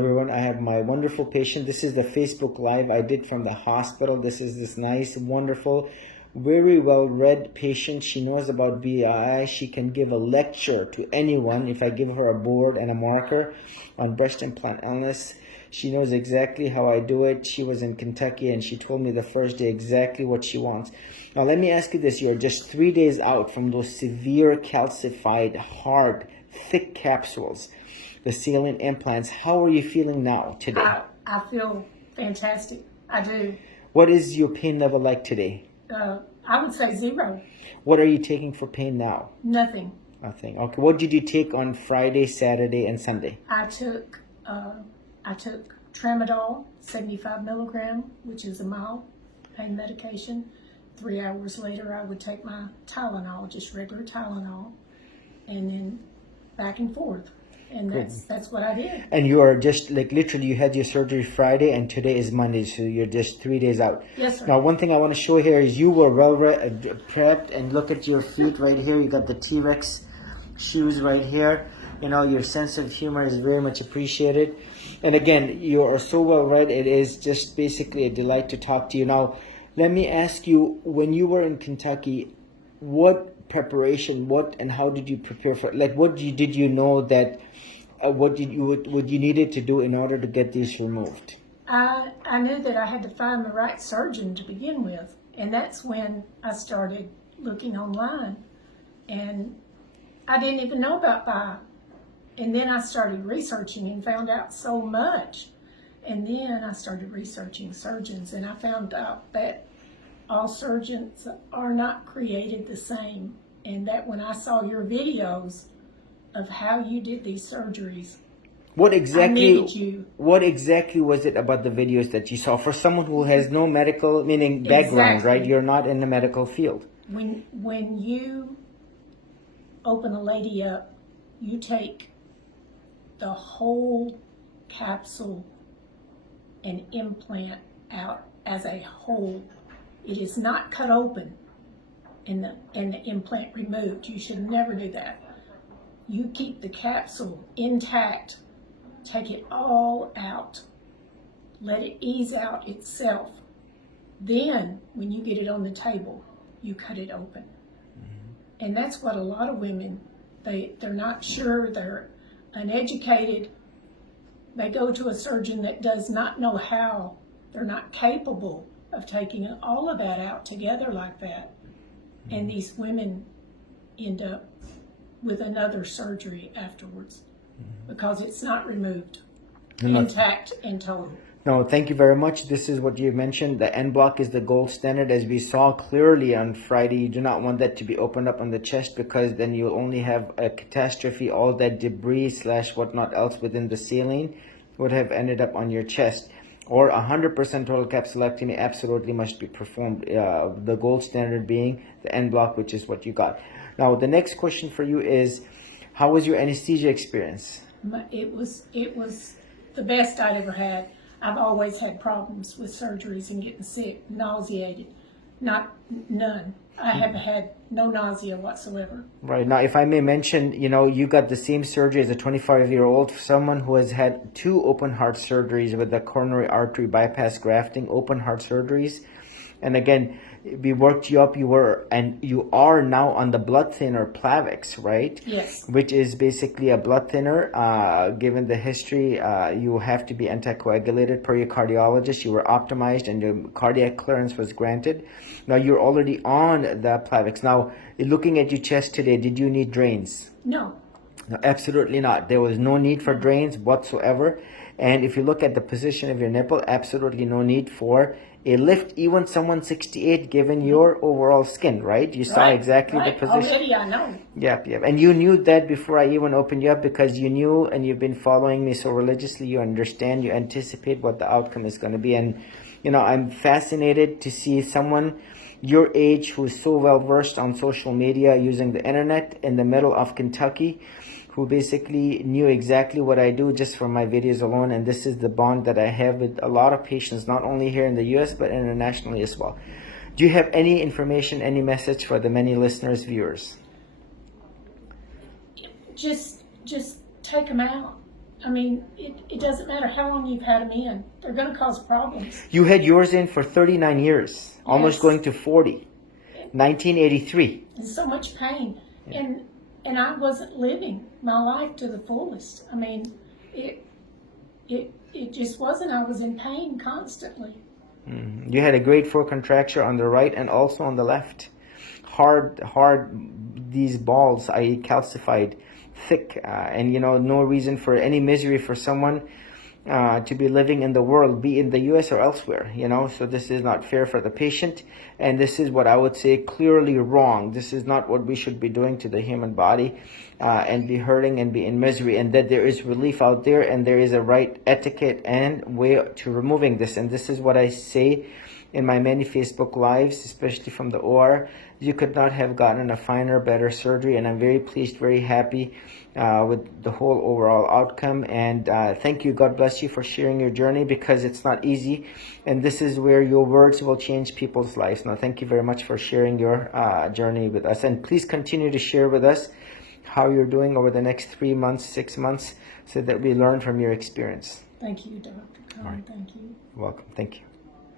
Everyone, I have my wonderful patient. This is the Facebook Live I did from the hospital. This is this nice, wonderful, very well read patient. She knows about BI. She can give a lecture to anyone if I give her a board and a marker on breast implant illness. She knows exactly how I do it. She was in Kentucky and she told me the first day exactly what she wants. Now let me ask you this. You're just 3 days out from those severe calcified, hard, thick capsules, the saline implants. How are you feeling now today? I feel fantastic. I do. What is your pain level like today? I would say 0. What are you taking for pain now? Nothing. Nothing. Okay. What did you take on Friday, Saturday, and Sunday? I took tramadol, 75 milligram, which is a mild pain medication. 3 hours later, I would take my Tylenol, just regular Tylenol, and then back and forth. And that's what I did. And you are just like literally, you had your surgery Friday and today is Monday, so you're just 3 days out. Yes, sir. Now, one thing I want to show here is you were well prepped, and look at your feet right here. You got the T-Rex shoes right here. You know, your sense of humor is very much appreciated. And again, you are so well read. It is just basically a delight to talk to you. Now, let me ask you, when you were in Kentucky, what preparation, and how did you prepare for it? Like, did you know that what you needed to do in order to get these removed? I knew that I had to find the right surgeon to begin with, and that's when I started looking online, and I didn't even know about BI. And then I started researching and found out so much. And then I started researching surgeons, and I found out that all surgeons are not created the same, and that when I saw your videos of how you did these surgeries, what exactly was it about the videos that you saw for someone who has no medical background? Exactly. Right? You're not in the medical field. When you open a lady up, you take the whole capsule and implant out as a whole. It is not cut open and the implant removed. You should never do that. You keep the capsule intact, take it all out, let it ease out itself. Then, when you get it on the table, you cut it open. Mm-hmm. And that's what a lot of women, they're not sure, they're uneducated. They go to a surgeon that does not know how. They're not capable of taking all of that out together like that. Mm-hmm. And these women end up with another surgery afterwards, because it's not removed, intact and total. No, thank you very much. This is what you mentioned. The end block is the gold standard. As we saw clearly on Friday, you do not want that to be opened up on the chest, because then you'll only have a catastrophe. All that debris / whatnot else within the saline would have ended up on your chest. Or 100% total capsulectomy absolutely must be performed. The gold standard being the end block, which is what you got. Now, the next question for you is, how was your anesthesia experience? It was the best I'd ever had. I've always had problems with surgeries and getting sick, nauseated. None. I have had no nausea whatsoever. Right. Now, if I may mention, you got the same surgery as a 25-year-old, someone who has had 2 open heart surgeries with the coronary artery bypass grafting, open heart surgeries. And again, we worked you up. You are now on the blood thinner Plavix, right? Yes. Which is basically a blood thinner. Given the history, you have to be anticoagulated per your cardiologist. You were optimized and your cardiac clearance was granted. Now you're already on the Plavix. Now, looking at your chest today, did you need drains? No. No, absolutely not. There was no need for drains whatsoever. And if you look at the position of your nipple, absolutely no need for a lift, even someone 68, given your overall skin, right? You saw exactly the position. Already I know. Yep. And you knew that before I even opened you up, because you knew, and you've been following me so religiously, you understand, you anticipate what the outcome is going to be. And, I'm fascinated to see someone your age who is so well versed on social media, using the internet, in the middle of Kentucky, who basically knew exactly what I do just from my videos alone. And this is the bond that I have with a lot of patients, not only here in the US, but internationally as well. Do you have any information, any message for the many listeners, viewers? Just take them out. I mean, it doesn't matter how long you've had them in. They're going to cause problems. You had yours in for 39 years, almost Yes. going to 40. 1983. And so much pain. And I wasn't living my life to the fullest. I mean, it just wasn't. I was in pain constantly. You had a grade 4 contracture on the right and also on the left. Hard, these balls, i.e. calcified, thick, and no reason for any misery for someone to be living in the world, be in the US or elsewhere, so this is not fair for the patient, and this is what I would say clearly wrong. This is not what we should be doing to the human body, and be hurting and be in misery, and that there is relief out there, and there is a right etiquette and way to removing this. And this is what I say in my many Facebook lives, especially from the OR. You could not have gotten a finer, better surgery, and I'm very pleased, very happy with the whole overall outcome. And thank you, God bless you for sharing your journey, because it's not easy, and this is where your words will change people's lives. Now, thank you very much for sharing your journey with us, and please continue to share with us how you're doing over the next 3 months, 6 months, so that we learn from your experience. Thank you, Dr. Khan. All right. Thank you. Welcome. Thank you.